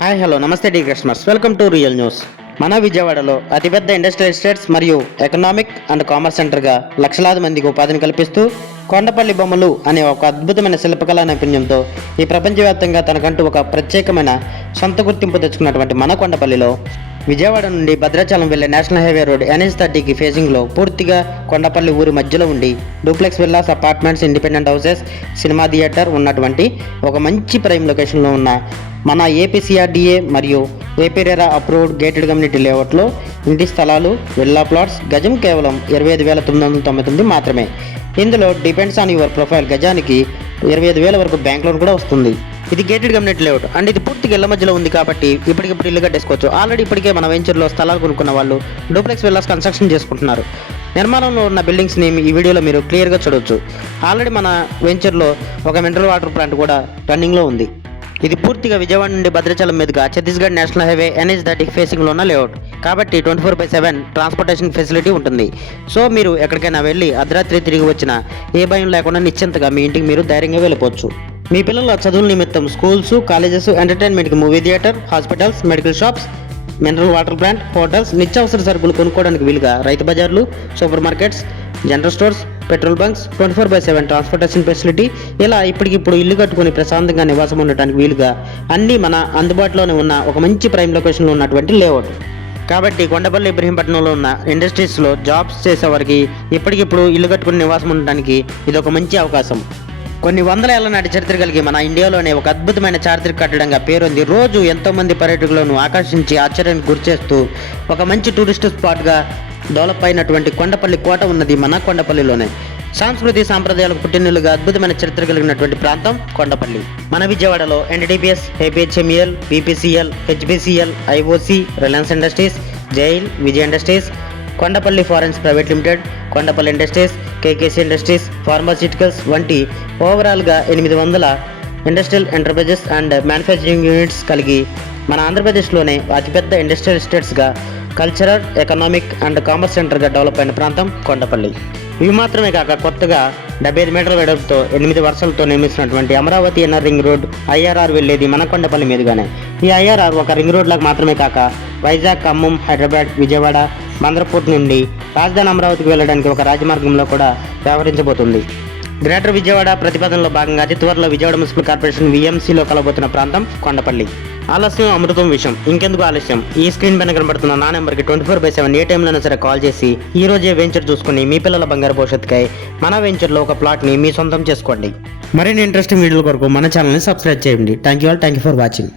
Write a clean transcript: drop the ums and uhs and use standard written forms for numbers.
Hi hello నమస్తే the customers, welcome to real news. మన విజయవాడలో అతిపెద్ద ఇండస్ట్రియల్ ఎస్టేట్స్ మరియు ఎకనామిక్ అండ్ కామర్స్ సెంటర్గా లక్షలాది మందికి ఉపాధిని కల్పిస్తూ కొండపల్లి బొమ్మలు అనే ఒక అద్భుతమైన శిల్పకళా నైపుణ్యంతో ఈ ప్రపంచవ్యాప్తంగా తనకంటూ ఒక ప్రత్యేకమైన సొంత గుర్తింపు తెచ్చుకున్నటువంటి మన కొండపల్లిలో విజయవాడ నుండి భద్రాచలం వెళ్లే నేషనల్ హైవే రోడ్ NH30కి ఫేజింగ్లో పూర్తిగా కొండపల్లి ఊరి మధ్యలో ఉండి duplex villas, apartments, independent houses, cinema theatre ఉన్నటువంటి ఒక మంచి ప్రైమ్ లొకేషన్లో ఉన్న మన APCRDA మరియు ఏపీరేరా అప్రూవ్డ్ గేటెడ్ కమ్యూనిటీ లేఅవుట్లో ఇంటి స్థలాలు, విల్లా ప్లాట్స్ గజం కేవలం 25,999 మాత్రమే. ఇందులో డిపెండ్స్ ఆన్ యువర్ ప్రొఫైల్ గజానికి 25,000 వరకు బ్యాంక్ లోన్ కూడా వస్తుంది. ఇది గేటెడ్ కమ్యూనిటీ లేఅవుట్ అండ్ ఇది పూర్తిగా ఇళ్ల మధ్యలో ఉంది కాబట్టి ఇప్పటికిప్పుడు ఇల్లు కట్టేసుకోవచ్చు. ఆల్రెడీ ఇప్పటికే మన వెంచర్లో స్థలాలు కొనుక్కున్న వాళ్ళు డూప్లెక్స్ విల్లాస్ కన్స్ట్రక్షన్ చేసుకుంటున్నారు. నిర్మాణంలో ఉన్న బిల్డింగ్స్ని ఈ వీడియోలో మీరు క్లియర్గా చూడవచ్చు. ఆల్రెడీ మన వెంచర్లో ఒక మినరల్ వాటర్ ప్లాంట్ కూడా రన్నింగ్లో ఉంది. ఇది పూర్తిగా విజయవాడ నుండి భద్రాచలం మీదుగా ఛత్తీస్గఢ్ నేషనల్ హైవే NH30 ఫేసింగ్లో ఉన్న లేఅవుట్ కాబట్టి 24/7 ట్రాన్స్పోర్టేషన్ ఫెసిలిటీ ఉంటుంది. సో మీరు ఎక్కడికైనా వెళ్ళి అర్ధరాత్రి తిరిగి వచ్చినా ఏ భయం లేకుండా నిశ్చింతగా మీ ఇంటికి మీరు ధైర్యంగా వెళ్ళిపోవచ్చు. మీ పిల్లల చదువుల నిమిత్తం స్కూల్స్, కాలేజెస్, ఎంటర్టైన్మెంట్కి movie theatre, hospitals, medical shops, mineral water plant, hotels, నిత్యావసర సరుకులు కొనుక్కోవడానికి వీలుగా రైతు బజార్లు, super markets, general stores, petrol bunks, 24/7 transportation facility, ఇలా ఇప్పటికిప్పుడు ఇల్లు కట్టుకుని ప్రశాంతంగా నివాసం ఉండటానికి వీలుగా అన్నీ మన అందుబాటులోనే ఉన్న ఒక మంచి ప్రైమ్ లొకేషన్లో ఉన్నటువంటి లేఅవుట్. కాబట్టి కొండపల్లి ఇబ్రహీంపట్నంలో ఉన్న ఇండస్ట్రీస్లో జాబ్స్ చేసేవారికి ఇప్పటికిప్పుడు ఇల్లు కట్టుకుని నివాసం ఉండడానికి ఇది ఒక మంచి అవకాశం. కొన్ని వందల ఏళ్ల నాటి చరిత్ర కలిగి మన ఇండియాలోనే ఒక అద్భుతమైన చారిత్రక కట్టడంగా పేరొంది. రోజు ఎంతోమంది పర్యాటకులను ఆకర్షించి ఆశ్చర్యానికి గురిచేస్తూ ఒక మంచి టూరిస్ట్ స్పాట్గా డెవలప్ అయినటువంటి కొండపల్లి కోట ఉన్నది మన కొండపల్లిలోనే. సంస్కృతి సాంప్రదాయాలకు పుట్టినలుగా అద్భుతమైన చరిత్ర కలిగినటువంటి ప్రాంతం కొండపల్లి. మన విజయవాడలో NDPS, APHMEL, BPCL, HPCL, IOC, Reliance industries, జైల్, విజయ్ ఇండస్ట్రీస్, కొండపల్లి ఫారెన్స్ private limited, Kondapalli industries, KKC industries, pharmaceuticals వంటి ఓవరాల్గా 800 industrial enterprises and manufacturing units కలిగి మన ఆంధ్రప్రదేశ్లోనే అతిపెద్ద ఇండస్ట్రియల్ ఎస్టేట్స్గా, కల్చరల్, ఎకనామిక్ అండ్ కామర్స్ సెంటర్గా డెవలప్ అయిన ప్రాంతం కొండపల్లి. ఇవి మాత్రమే కాక కొత్తగా 75 మీటర్ల వెడల్పుతో 8 వరుసలతో నిర్మిస్తున్నటువంటి Amaravati inner ring road IRR వెళ్ళేది మన కొండపల్లి మీదుగానే. ఈ IRR ఒక రింగ్ రోడ్ లాగా మాత్రమే కాక వైజాగ్, ఖమ్మం, హైదరాబాద్, విజయవాడ, బందర్పోర్ట్ నుండి రాజధాని అమరావతికి వెళ్ళడానికి ఒక రాజమార్గంలో కూడా వ్యవహరించబోతుంది. గ్రేటర్ విజయవాడ ప్రతిపాదనలో భాగంగా అతి త్వరలో విజయవాడ మున్సిపల్ కార్పొరేషన్ VMCలో కలబోతున్న ప్రాంతం కొండపల్లి. ఆలస్యం అమృతం విషయం. ఇంకెందుకు ఆలస్యం, ఈ స్క్రీన్ పైన కనబడుతున్న నా నెంబర్కి 24/7 ఏ టైంలోనే సరే కాల్ చేసి ఈ రోజే వెంచర్ చూసుకుని మీ పిల్లల బంగారు భవిష్యత్తుకై మన వెంచర్లో ఒక ప్లాట్ని మీ సొంతం చేసుకోండి. మరిన్ని ఇంట్రెస్టింగ్ వీడియోల కొరకు మన ఛానల్ని సబ్స్క్రైబ్ చేయండి. Thank you for watching.